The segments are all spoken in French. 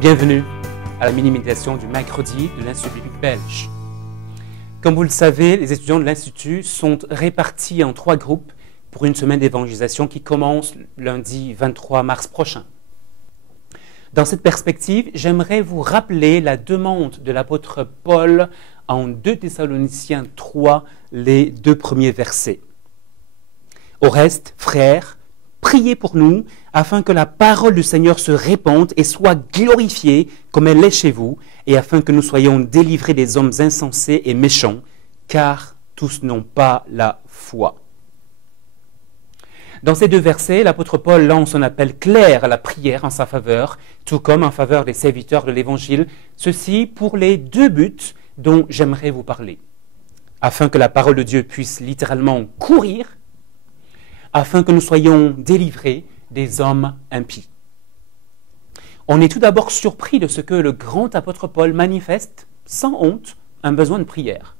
Bienvenue à la mini-méditation du mercredi de l'Institut biblique belge. Comme vous le savez, les étudiants de l'Institut sont répartis en 3 groupes pour une semaine d'évangélisation qui commence lundi 23 mars prochain. Dans cette perspective, j'aimerais vous rappeler la demande de l'apôtre Paul en 2 Thessaloniciens 3, les 2 premiers versets. Au reste, frères, priez pour nous, afin que la parole du Seigneur se répande et soit glorifiée comme elle est chez vous, et afin que nous soyons délivrés des hommes insensés et méchants, car tous n'ont pas la foi. Dans ces 2 versets, l'apôtre Paul lance un appel clair à la prière en sa faveur, tout comme en faveur des serviteurs de l'Évangile, ceci pour les 2 buts dont j'aimerais vous parler. Afin que la parole de Dieu puisse littéralement courir, afin que nous soyons délivrés des hommes impies. On est tout d'abord surpris de ce que le grand apôtre Paul manifeste, sans honte, un besoin de prière.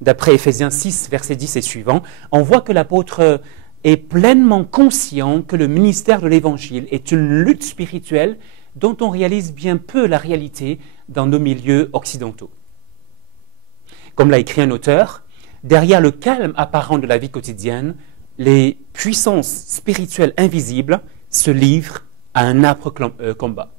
D'après Éphésiens 6, versets 10 et suivants, on voit que l'apôtre est pleinement conscient que le ministère de l'Évangile est une lutte spirituelle dont on réalise bien peu la réalité dans nos milieux occidentaux. Comme l'a écrit un auteur, derrière le calme apparent de la vie quotidienne, les puissances spirituelles invisibles se livrent à un âpre combat.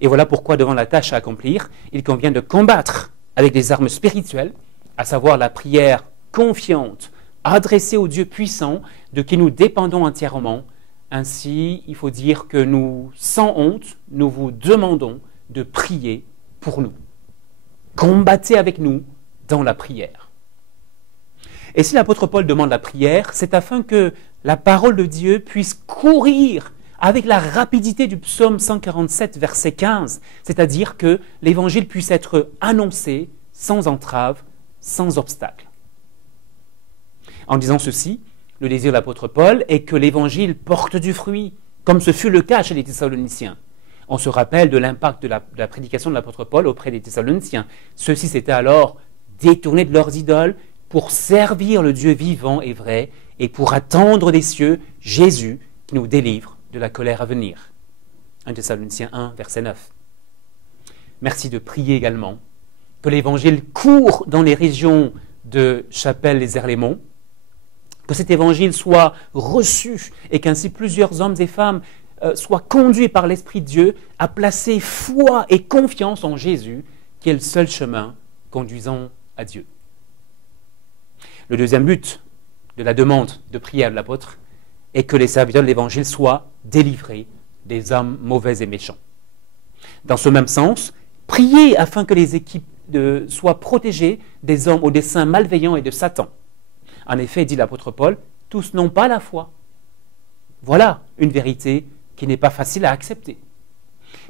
Et voilà pourquoi, devant la tâche à accomplir, il convient de combattre avec des armes spirituelles, à savoir la prière confiante, adressée au Dieu puissant, de qui nous dépendons entièrement. Ainsi, il faut dire que nous, sans honte, nous vous demandons de prier pour nous. Combattez avec nous dans la prière. Et si l'apôtre Paul demande la prière, c'est afin que la parole de Dieu puisse courir avec la rapidité du psaume 147, verset 15, c'est-à-dire que l'évangile puisse être annoncé sans entrave, sans obstacle. En disant ceci, le désir de l'apôtre Paul est que l'évangile porte du fruit, comme ce fut le cas chez les Thessaloniciens. On se rappelle de l'impact de la prédication de l'apôtre Paul auprès des Thessaloniciens. Ceux-ci s'étaient alors détournés de leurs idoles pour servir le Dieu vivant et vrai, et pour attendre des cieux Jésus qui nous délivre de la colère à venir. 1 Thessaloniciens 1, verset 9. Merci de prier également que l'évangile court dans les régions de Chapelle-les-Erlémont, que cet évangile soit reçu et qu'ainsi plusieurs hommes et femmes soient conduits par l'Esprit de Dieu à placer foi et confiance en Jésus, qui est le seul chemin conduisant à Dieu. Le deuxième but de la demande de prière de l'apôtre est que les serviteurs de l'Évangile soient délivrés des hommes mauvais et méchants. Dans ce même sens, priez afin que les équipes soient protégées des hommes aux desseins malveillants et de Satan. En effet, dit l'apôtre Paul, tous n'ont pas la foi. Voilà une vérité qui n'est pas facile à accepter.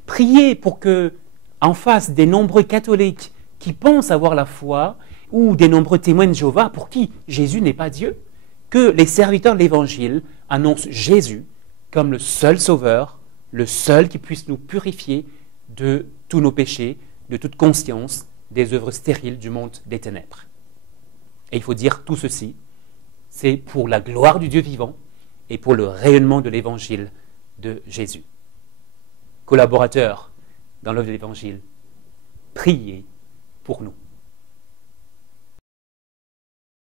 Priez pour que, en face des nombreux catholiques qui pensent avoir la foi, ou des nombreux témoins de Jéhovah pour qui Jésus n'est pas Dieu, que les serviteurs de l'Évangile annoncent Jésus comme le seul sauveur, le seul qui puisse nous purifier de tous nos péchés, de toute conscience des œuvres stériles du monde des ténèbres. Et il faut dire tout ceci, c'est pour la gloire du Dieu vivant et pour le rayonnement de l'Évangile de Jésus. Collaborateurs dans l'œuvre de l'Évangile, priez pour nous.